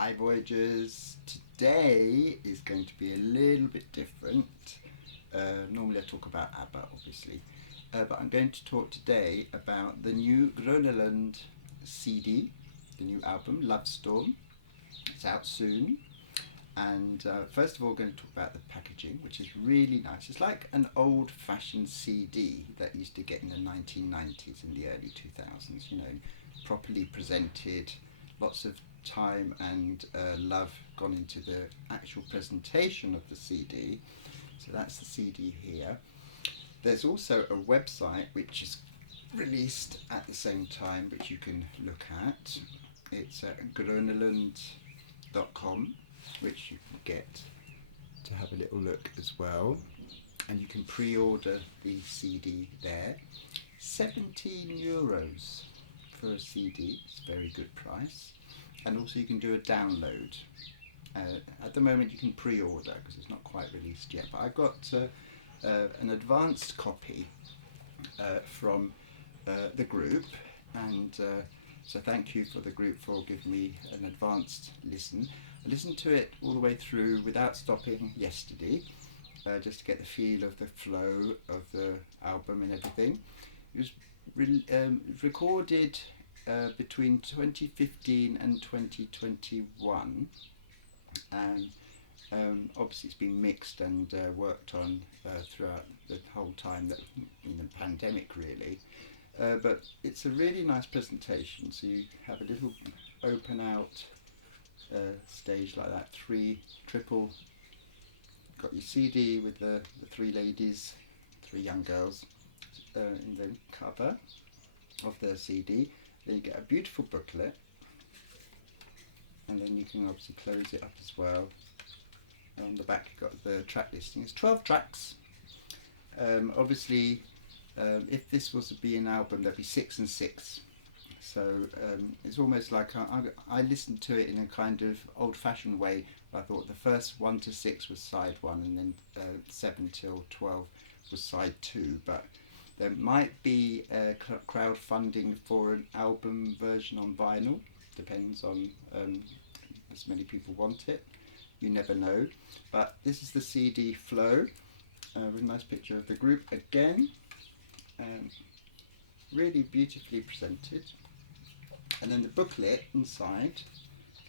Hi Voyagers, today is going to be a little bit different. Normally I talk about ABBA obviously, but I'm going to talk today about the new GROENALUND CD, the new album, Lovestorm. It's out soon, and first of all we're going to talk about the packaging, which is really nice. It's like an old-fashioned CD that used to get in the 1990s and the early 2000s, properly presented, lots of time and love gone into the actual presentation of the CD. So that's the CD here. There's also a website which is released at the same time, which you can look at. It's GROENALUND.com, which you can get to have a little look as well. And you can pre-order the CD there. €17 for a CD. It's a very good price. And also you can do a download. At the moment you can pre-order because it's not quite released yet, but I got an advanced copy from the group, and so thank you for the group for giving me an advanced listen. I listened to it all the way through without stopping yesterday, just to get the feel of the flow of the album and everything. It was recorded between 2015 and 2021, and obviously it's been mixed and worked on throughout the whole time that in the pandemic really, but it's a really nice presentation. So you have a little open out stage like that, triple, got your CD with the three ladies, three young girls in the cover of the CD. Then you get a beautiful booklet, and then you can obviously close it up as well. On the back you've got the track listing. It's 12 tracks. Obviously if this was to be an album there'd be 6 and 6. So it's almost like I listened to it in a kind of old-fashioned way. I thought the first 1 to 6 was side 1, and then 7 till 12 was side 2. But there might be crowdfunding for an album version on vinyl. Depends on as many people want it. You never know. But this is the CD flow with a nice picture of the group again. Really beautifully presented. And then the booklet inside,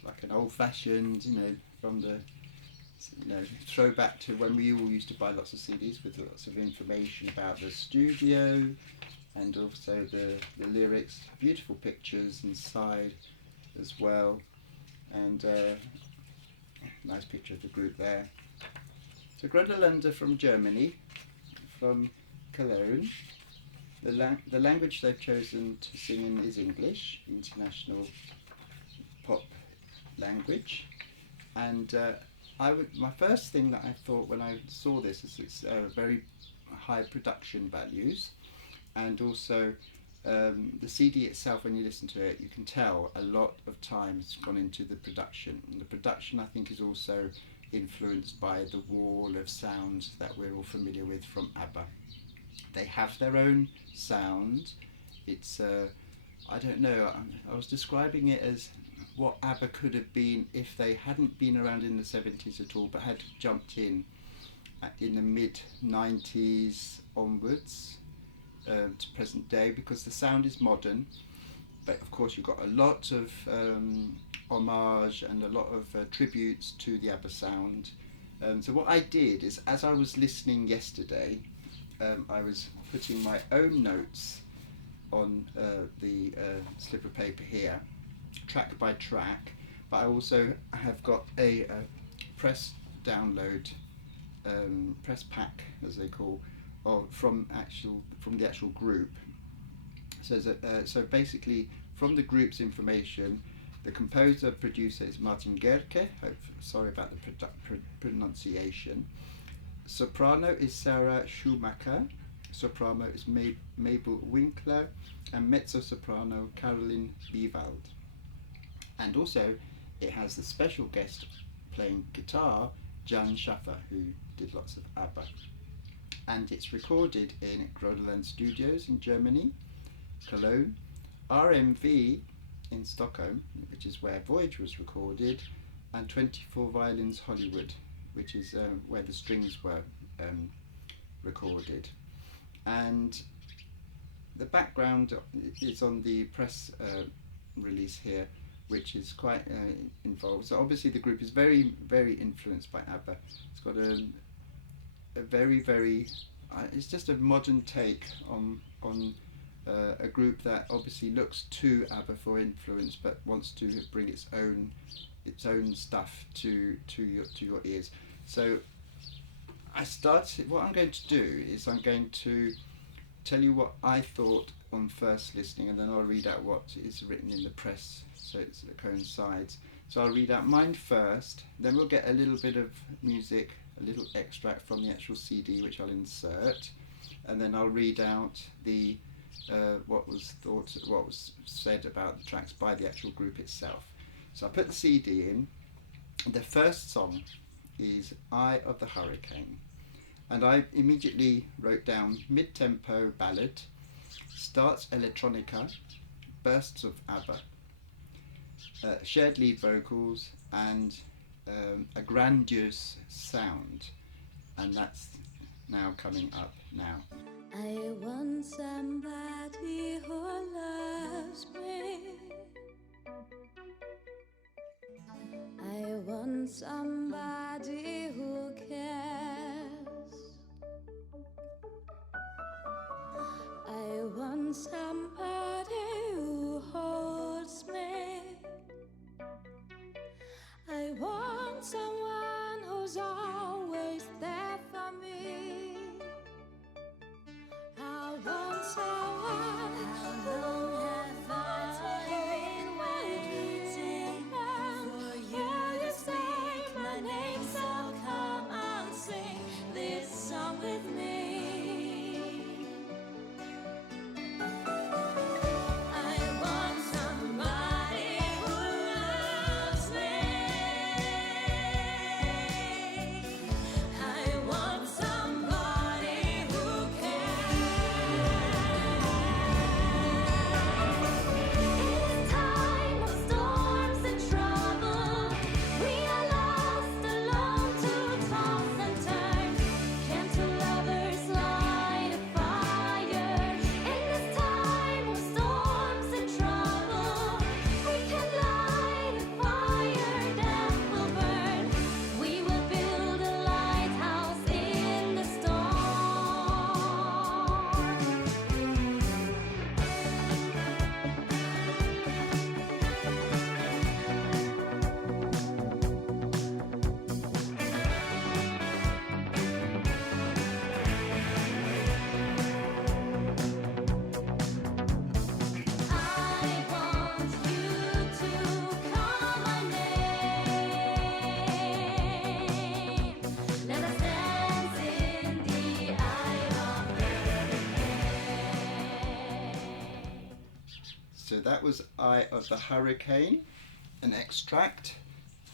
like an old-fashioned, from the throwback to when we all used to buy lots of CDs with lots of information about the studio and also the lyrics. Beautiful pictures inside as well, and nice picture of the group there. So GROENALUND are from Germany, from Cologne. The language they've chosen to sing in is English, international pop language. And my first thing that I thought when I saw this is it's very high production values, and also the CD itself, when you listen to it, you can tell a lot of time has gone into the production. And the production, I think, is also influenced by the wall of sounds that we're all familiar with from ABBA. They have their own sound. It's I don't know, I was describing it as what ABBA could have been if they hadn't been around in the 70s at all, but had jumped in the mid-90s onwards to present day, because the sound is modern, but of course you've got a lot of homage and a lot of tributes to the ABBA sound. So what I did is, as I was listening yesterday, I was putting my own notes on the slip of paper here, track by track, but I also have got a press download, press pack as they call, from the actual group. So basically from the group's information, the composer producer is Martin Gerke. Sorry about the pronunciation. Soprano is Sarah Schumacher. Soprano is Mabel Winkler, and mezzo-soprano Karolin Biewald. And also it has the special guest playing guitar, Jan Schaffer, who did lots of ABBA. And it's recorded in GROENALUND Studios in Germany, Cologne. RMV in Stockholm, which is where Voyage was recorded, and 24 Violins Hollywood, which is where the strings were recorded. And the background is on the press release here, which is quite involved. So obviously the group is very, very influenced by ABBA. It's got a very, very, it's just a modern take on a group that obviously looks to ABBA for influence, but wants to bring its own stuff to your ears. So what I'm going to do is I'm going to tell you what I thought on first listening, and then I'll read out what is written in the press, so it coincides. So I'll read out mine first, then we'll get a little bit of music, a little extract from the actual CD, which I'll insert, and then I'll read out the what was said about the tracks by the actual group itself. So I put the CD in. The first song is Eye of the Hurricane, and I immediately wrote down mid-tempo ballad, starts electronica, bursts of ABBA, shared lead vocals, and a grandiose sound, and that's now coming up now. I want somebody who loves me. I want somebody who cares. I want somebody who holds me. I want someone who's always there for me. I want someone who have I been waiting for you to say my name, so come and sing this song with me. I want somebody who loves me. I want somebody who cares. In time of storms and trouble, we are lost alone to toss and turn. Can two lovers light a fire? In this time of storms and trouble, we can light a fire that will burn. We will build a lighthouse in the storm. I want you to call my name. Let us dance in the eye of the hurricane. So that was Eye of the Hurricane, an extract,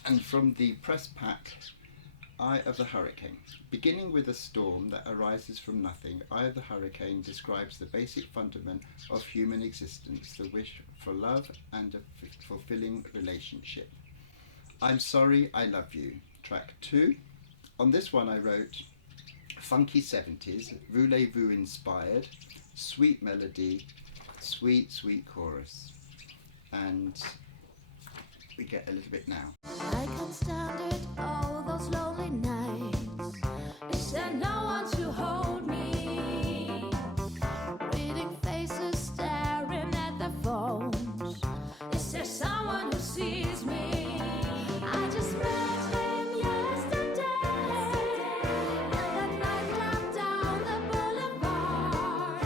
and from the press pack, Eye of the Hurricane. Beginning with a storm that arises from nothing, Eye of the Hurricane describes the basic fundament of human existence, the wish for love and a fulfilling relationship. I'm Sorry, I Love You, track 2. On this one I wrote funky 70s, voulez-vous inspired, sweet melody, sweet, sweet chorus. And we get a little bit now. I can't stand it, all those lonely nights. Is there no one to hold me? Reading faces, staring at their phones. Is there someone who sees me? I just met him yesterday, and that nightclub down the boulevard.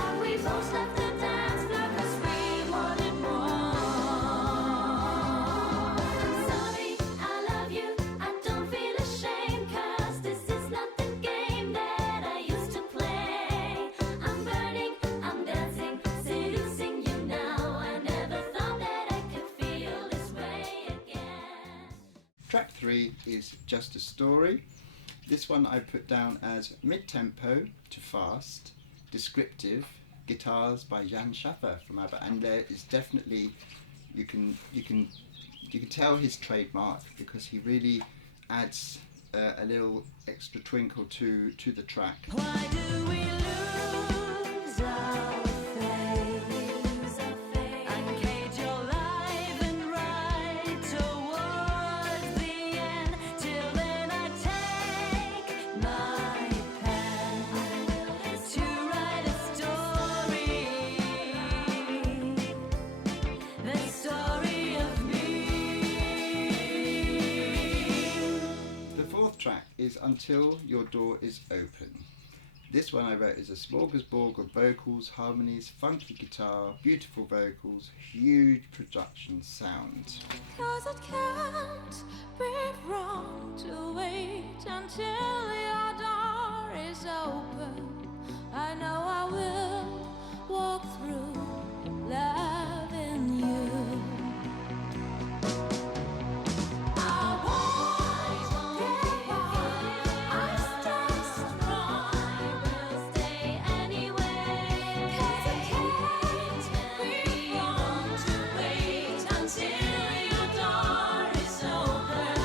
And we both left the dance floor 'cause we wanted more. I'm sorry, I love you. I don't feel ashamed, 'cause this is not the game that I used to play. I'm burning, I'm dancing, seducing you now. I never thought that I could feel this way again. Track 3 is Just a Story. This one I put down as mid-tempo to fast, descriptive, guitars by Jan Schaffer from ABBA, and there is definitely you can tell his trademark because he really adds a little extra twinkle to the track. Why do we lose our faith and cage your life and ride towards the end? Till then I take my pen to write a story, the story of me. The fourth track is Until Your Door Is Open. This one I wrote is a smorgasbord of vocals, harmonies, funky guitar, beautiful vocals, huge production sound. 'Cause it can't be wrong to wait until your door is open. I know I will walk through loving you. I won't give up. I stay strong. I will stay anyway. 'Cause it can't be wrong to wait until your door is open.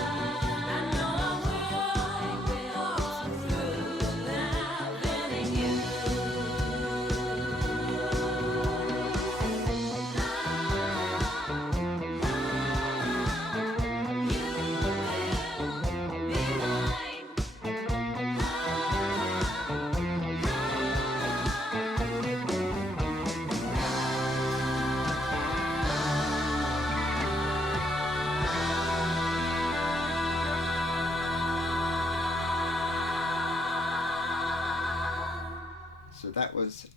I know I will walk through loving you. So that was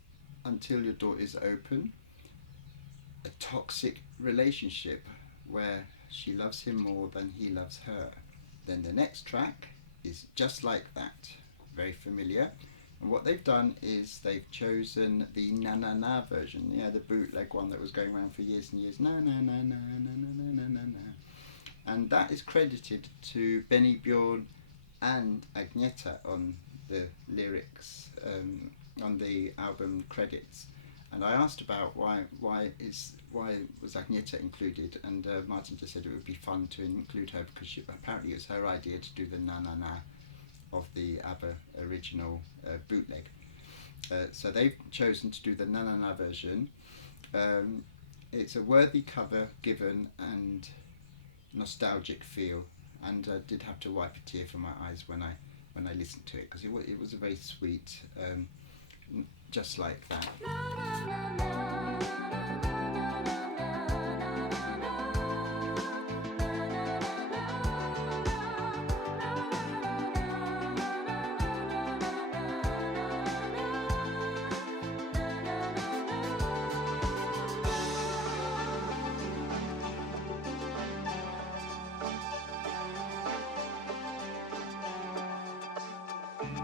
Until Your Door Is Open, a toxic relationship where she loves him more than he loves her. Then the next track is Just Like That, very familiar. And what they've done is they've chosen the na na na version, the bootleg one that was going around for years and years. Na na na na na na na na na na. And that is credited to Benny Bjorn and Agneta on the lyrics, on the album credits. And I asked about why was Agneta included, and Martin just said it would be fun to include her because apparently it was her idea to do the na na na of the ABBA original bootleg. So they've chosen to do the na na na version. It's a worthy cover given and nostalgic feel, and I did have to wipe a tear from my eyes when I listened to it because it was a very sweet, Just Like That.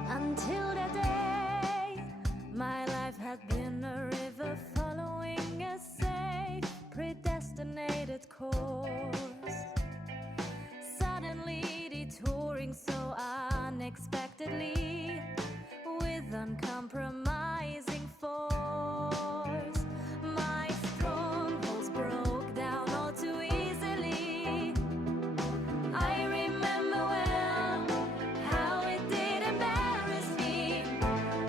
Until the day my life had been a river following a safe, predestinated course. Suddenly detouring so unexpectedly with uncompromising force. My strongholds broke down all too easily. I remember well how it did embarrass me.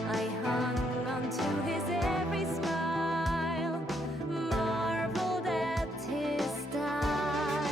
I hung on to his every smile, marveled at his style.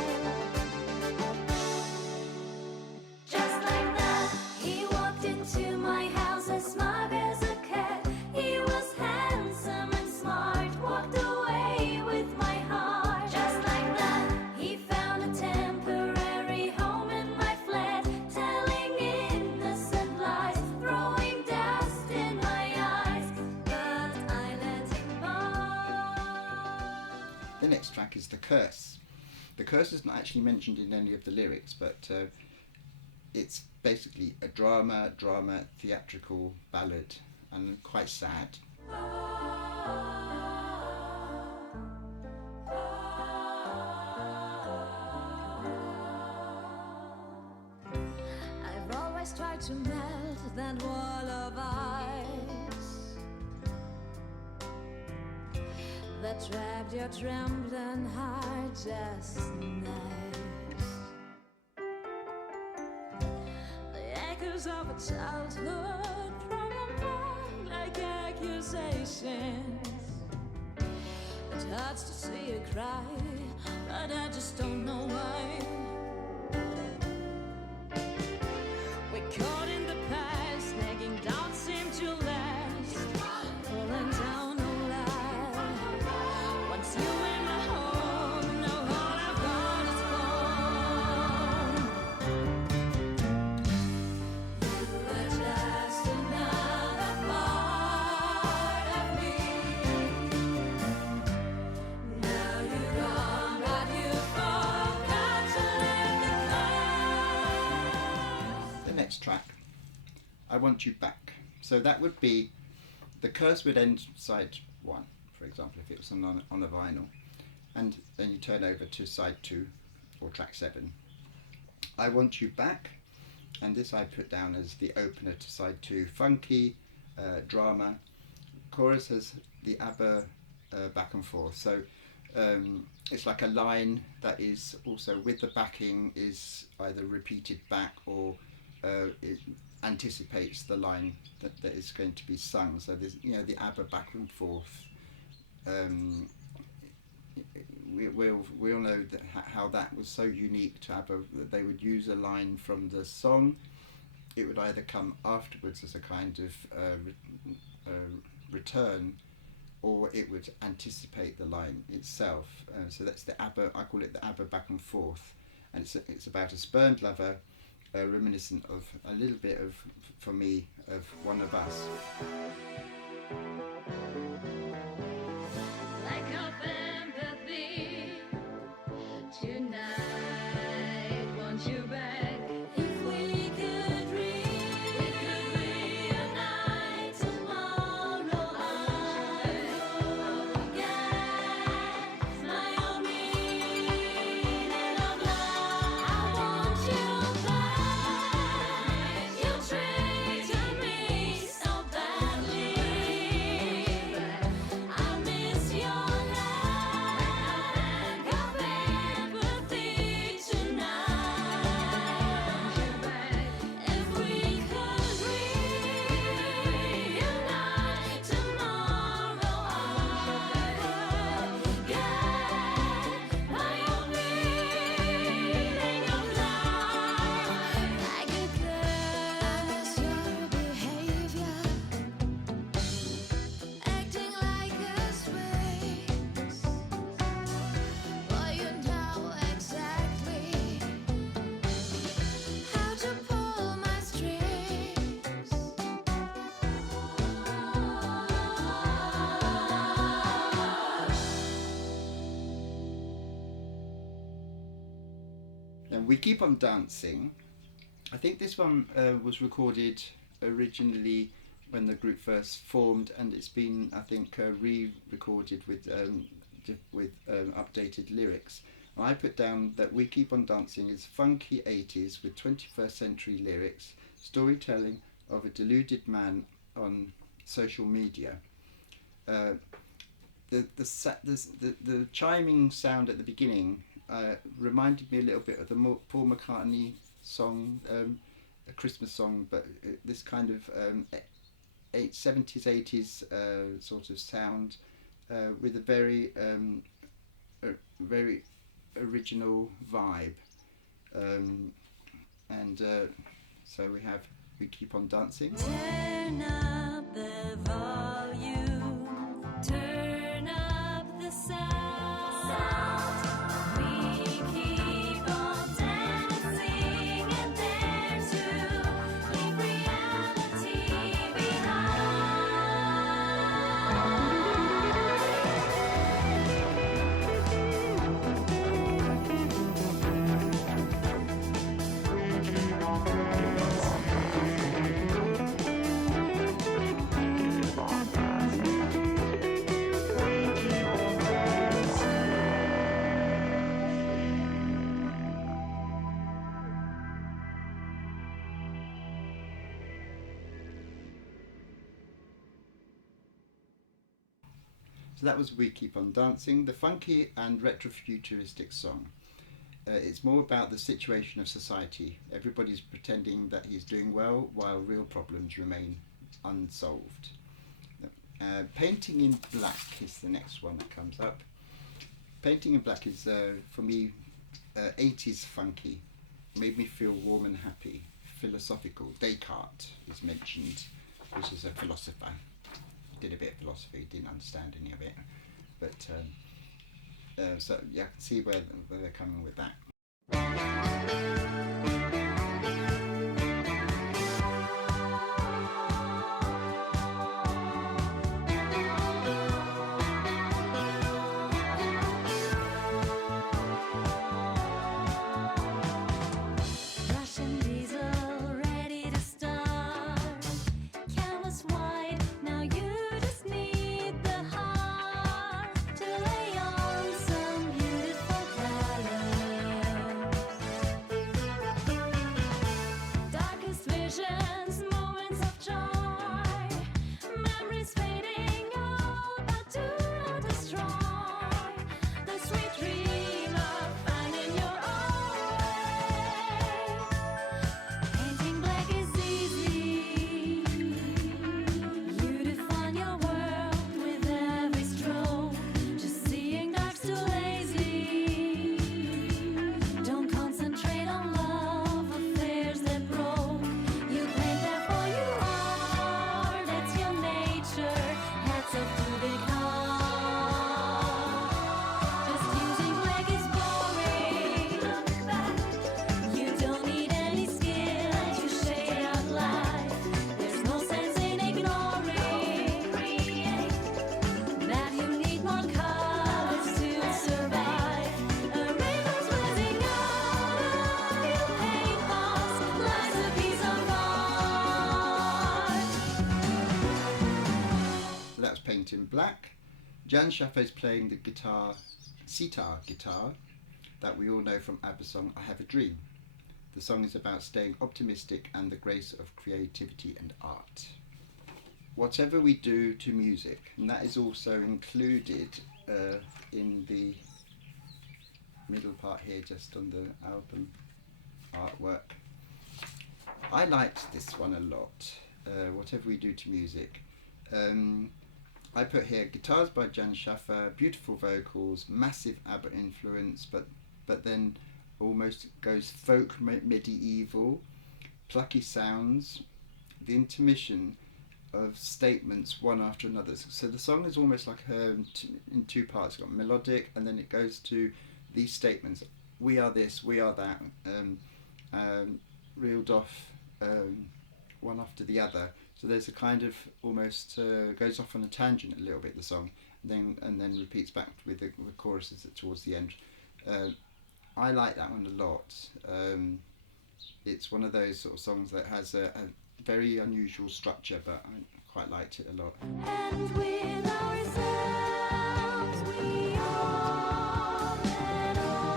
Just like that, he walked into my house as smug as a cat. He was handsome and smart, walked away with my heart. Just like that, he found a temporary home in my flat, telling innocent lies, throwing dust in my eyes. But I let him by. The next track is The Curse. The Curse is not actually mentioned in any of the lyrics, but it's basically a drama, theatrical ballad, and quite sad. I've always tried to melt that wall of ice that trapped your trembling heart just nice. The echoes of a childhood from apart like accusations. It hurts to see you cry, but I just don't know why. We're caught in the past, nagging don't seem to last, falling down a lie. Once you in the home, now all I've got is gone. You were just another part of me. Now you're gone, but you forgot to live the The next track, I Want You Back. So that would be, the curse would end side 1, for example, if it was on a vinyl, and then you turn over to side 2 or track 7. I Want You Back, and this I put down as the opener to side 2, funky drama. Chorus has the ABBA back and forth, so it's like a line that is also with the backing is either repeated back or it anticipates the line that is going to be sung. So there's, you know, the ABBA back and forth. We all know that how that was so unique to ABBA, that they would use a line from the song. It would either come afterwards as a kind of return, or it would anticipate the line itself. So that's the ABBA, I call it the ABBA back and forth, and it's about a spurned lover, reminiscent of a little bit of, for me, of One of Us. lack of empathy tonight. Want you back. If we could reunite tomorrow, I forget my own meaning of life. I want you back. You treated me so badly. I miss your lack of empathy tonight. If we could reunite tomorrow, I would get my own meaning of life. Like a curse, your behavior, acting like a sphinx. Boy, you know exactly how to pull my strings. And We Keep on Dancing. I think this one was recorded originally when the group first formed, and it's been, I think, re-recorded with updated lyrics. And I put down that We Keep on Dancing is funky 80s with 21st century lyrics, storytelling of a deluded man on social media. The chiming sound at the beginning reminded me a little bit of the Paul McCartney song, a Christmas song, but this kind of 70s, 80s sort of sound with a very original vibe. So we have We Keep on Dancing. Turn up the volume, turn up the sound. We keep on dancing and dare to leave reality behind. So that was We Keep On Dancing, the funky and retrofuturistic song. It's more about the situation of society. Everybody's pretending that he's doing well while real problems remain unsolved. Painting in Black is the next one that comes up. Painting in Black is, for me, 80s funky. Made me feel warm and happy. Philosophical. Descartes is mentioned, which is a philosopher. Did a bit of philosophy, didn't understand any of it. But so yeah, I can see where they're coming with that. Russian diesel ready to start. Canvas white, now you just need the heart to lay on some beautiful colors. Darkest visions, moments of joy. Memories fading out, but do not destroy the sweet dream of finding your own way. Painting black is easy. You define your world with every stroke. Just seeing dark's too lazy. Don't concentrate on love affairs that broke. You paint therefore you are. That's your nature. Hats off to the cause. Just using black is boring. You don't need any skill to shade out life. There's no sense in ignoring that you need more colors to survive. A rainbow's whizzing out of your paint box lies a piece of art. So that's Paint in Black. Jan Schaffer is playing the sitar guitar that we all know from ABBA's song I Have a Dream. The song is about staying optimistic and the grace of creativity and art. Whatever we do to music, and that is also included in the middle part here, just on the album artwork. I liked this one a lot. Whatever we do to music. I put here guitars by Jan Schaffer, beautiful vocals, massive ABBA influence, but then almost goes folk medieval, plucky sounds, the intermission of statements one after another. So the song is almost like in two parts. It's got melodic, and then it goes to these statements: we are this, we are that, reeled off one after the other. So there's a kind of almost goes off on a tangent a little bit, the song, and then repeats back with the choruses towards the end. I like that one a lot. It's one of those sort of songs that has a very unusual structure, but I quite liked it a lot. And with ourselves we all let on.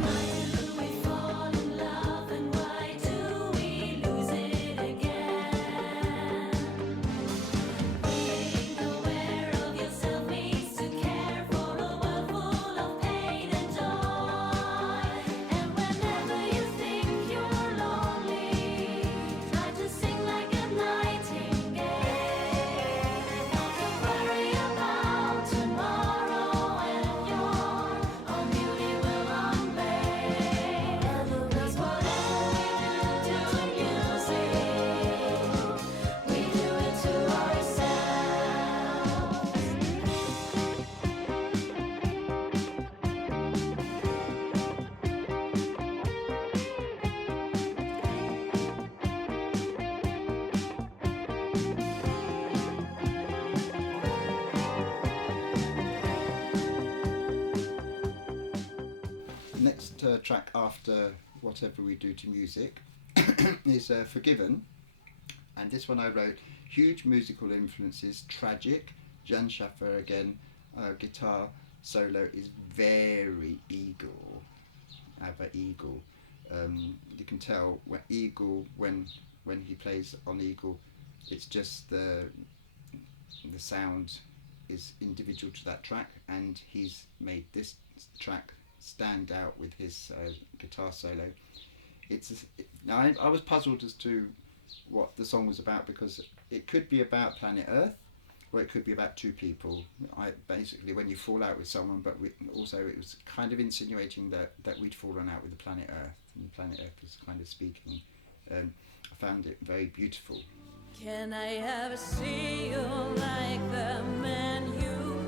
Why do we fall in love and why do we lose it again? Being aware of yourself means to care for a world full of pain and joy. And whenever you think you're lonely, try to sing like a nightingale. Not to worry about tomorrow, and your own beauty will unveil. Because whatever we do to music, we do it to ourselves. Next track after Whatever We Do to Music is Forgiven, and this one I wrote huge musical influences, tragic. Jan Schaffer again, guitar solo is very Eagle, ABBA Eagle. You can tell when Eagle when he plays on Eagle, it's just the sound is individual to that track, and he's made this track stand out with his guitar solo. Now I was puzzled as to what the song was about, because it could be about planet Earth, or it could be about two people. Basically, when you fall out with someone, but also it was kind of insinuating that we'd fallen out with the planet Earth, and planet Earth was kind of speaking. I found it very beautiful. Can I ever see you like the man you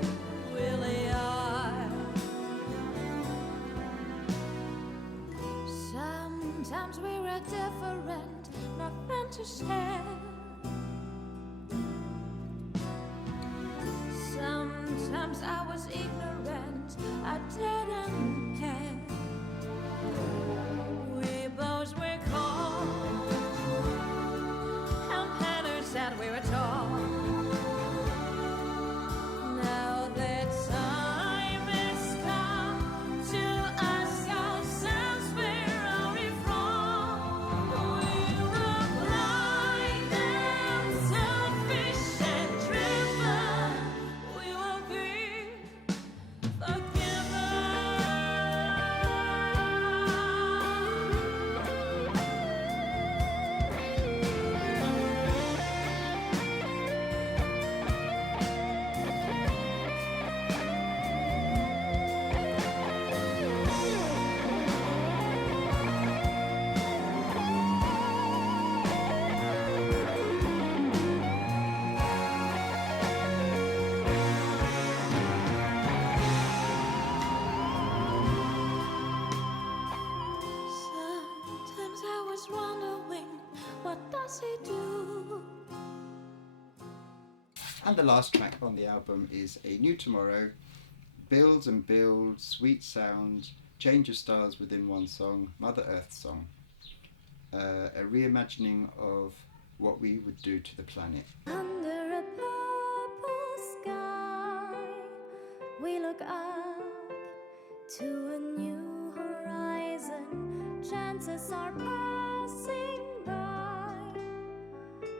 really are? Sometimes we were different, nothing to share. Sometimes I was ignorant, I didn't care. We both were cold, and parents said we were tall. Now the time has come to ask ourselves where are we from. We were blind and selfish and driven. We will be forgiven. Sometimes I was wondering, what does he do? And the last track on the album is A New Tomorrow. Builds and builds, sweet sound, change of styles within one song, Mother Earth song. A reimagining of what we would do to the planet. Under a purple sky, we look up to a new horizon. Chances are passing by.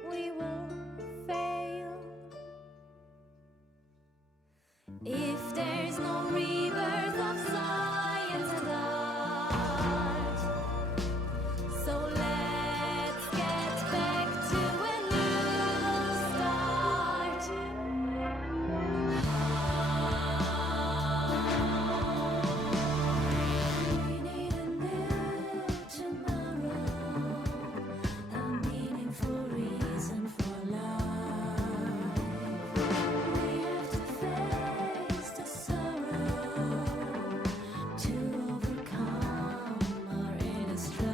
We will fail if there's no rebirth of science and art. So let's get back to a new start. We need a new tomorrow, a meaningful reason for life. We have to face the sorrow to overcome our inner strife.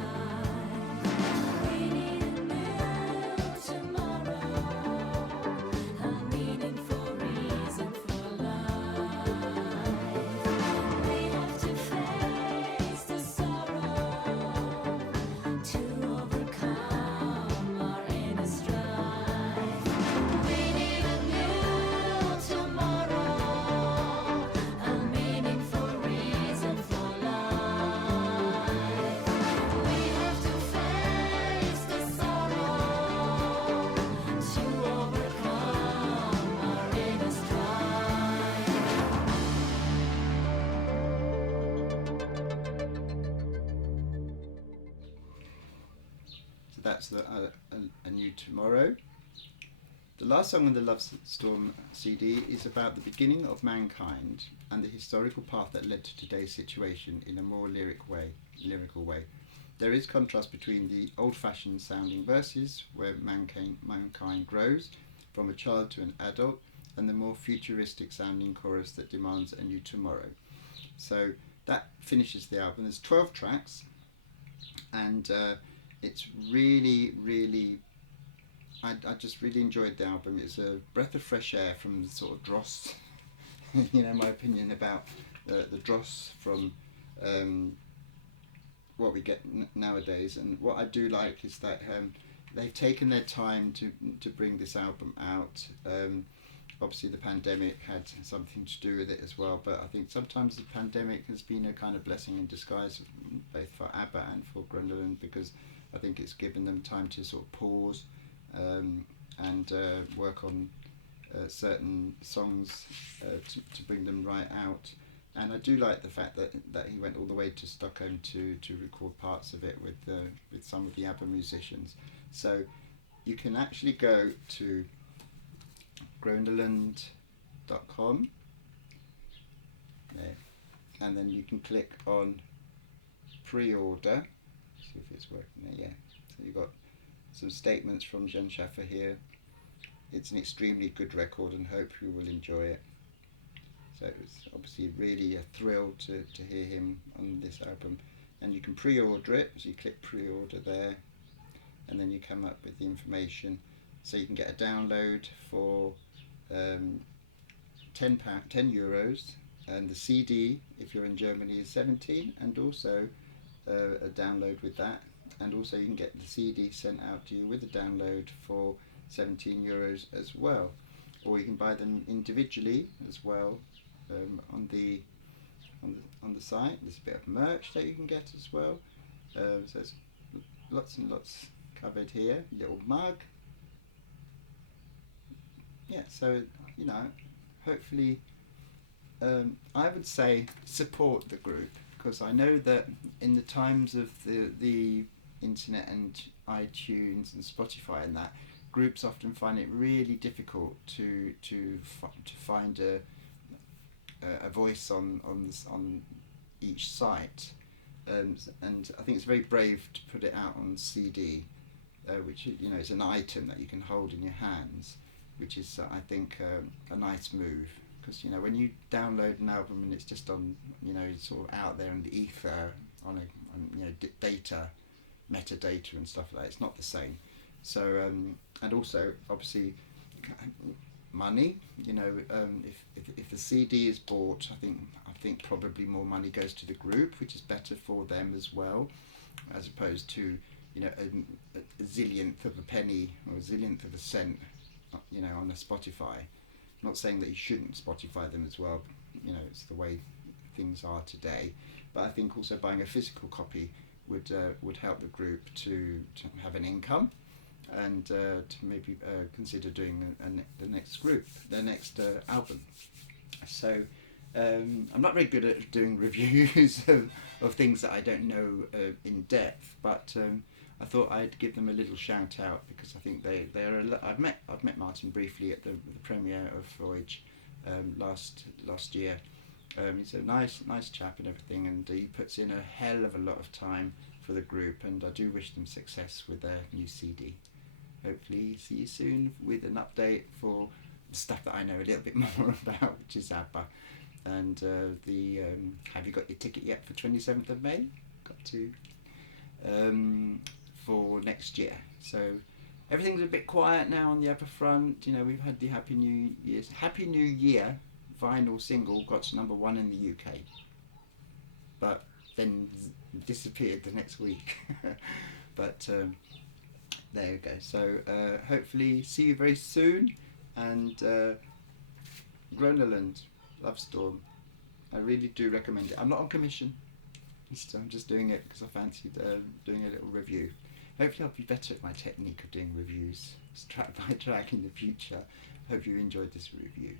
We need a new tomorrow, a meaningful reason for life. We have to face the sorrow to overcome our inner strife. We need a new tomorrow, a meaningful reason for life. We have to face the sorrow to overcome our inner strife. So that's a New Tomorrow. The last song on the Lovestorm CD is about the beginning of mankind and the historical path that led to today's situation in a more lyrical way. There is contrast between the old-fashioned sounding verses, where mankind grows from a child to an adult, and the more futuristic sounding chorus that demands a new tomorrow. So that finishes the album. There's 12 tracks, and it's really, really, I just really enjoyed the album. It's a breath of fresh air from the sort of dross, my opinion about the dross from what we get nowadays. And what I do like is that they've taken their time to bring this album out. Obviously the pandemic had something to do with it as well, but I think sometimes the pandemic has been a kind of blessing in disguise, both for ABBA and for GROENALUND, because I think it's given them time to sort of pause and work on certain songs to bring them right out. And I do like the fact that he went all the way to Stockholm to record parts of it with some of the ABBA musicians. So you can actually go to GROENALUND.com, and then you can click on pre-order. See if it's working there. Yeah. So you've got some statements from Jen Schaffer here. It's an extremely good record and hope you will enjoy it. So it's obviously really a thrill to hear him on this album. And you can pre-order it, so you click pre-order there, and then you come up with the information. So you can get a download for €10, and the CD, if you're in Germany, is 17, and also a download with that. And also you can get the CD sent out to you with a download for €17 as well. Or you can buy them individually as well. On the site, there's a bit of merch that you can get as well. So there's lots and lots covered here. Little mug. Yeah, so hopefully, I would say support the group, because I know that in the times of the internet and iTunes and Spotify and that, groups often find it really difficult to find a voice on each site, and I think it's very brave to put it out on CD, which is an item that you can hold in your hands, which is I think a nice move, because when you download an album and it's just on sort of out there in the ether on data, metadata and stuff like that, it's not the same. So and also obviously money, if the CD is bought, I think probably more money goes to the group, which is better for them as well, as opposed to a zillionth of a penny or a zillionth of a cent on a Spotify. I'm not saying that you shouldn't Spotify them as well, it's the way things are today, but I think also buying a physical copy would help the group to have an income, and to maybe consider doing the next album. So I'm not very good at doing reviews of things that I don't know in depth, but I thought I'd give them a little shout out, because I think they are. I've met Martin briefly at the premiere of Voyage last year. He's a nice chap and everything, and he puts in a hell of a lot of time for the group, and I do wish them success with their new CD. Hopefully see you soon with an update for the stuff that I know a little bit more about, which is ABBA. And have you got your ticket yet for 27th of May? Got to. For next year. So everything's a bit quiet now on the ABBA front. We've had the Happy New Year vinyl single got to #1 in the UK, but then disappeared the next week. But there you go. So hopefully see you very soon, and GROENALUND, Lovestorm. I really do recommend it. I'm not on commission, so I'm just doing it because I fancied doing a little review. Hopefully I'll be better at my technique of doing reviews track by track in the future. Hope you enjoyed this review.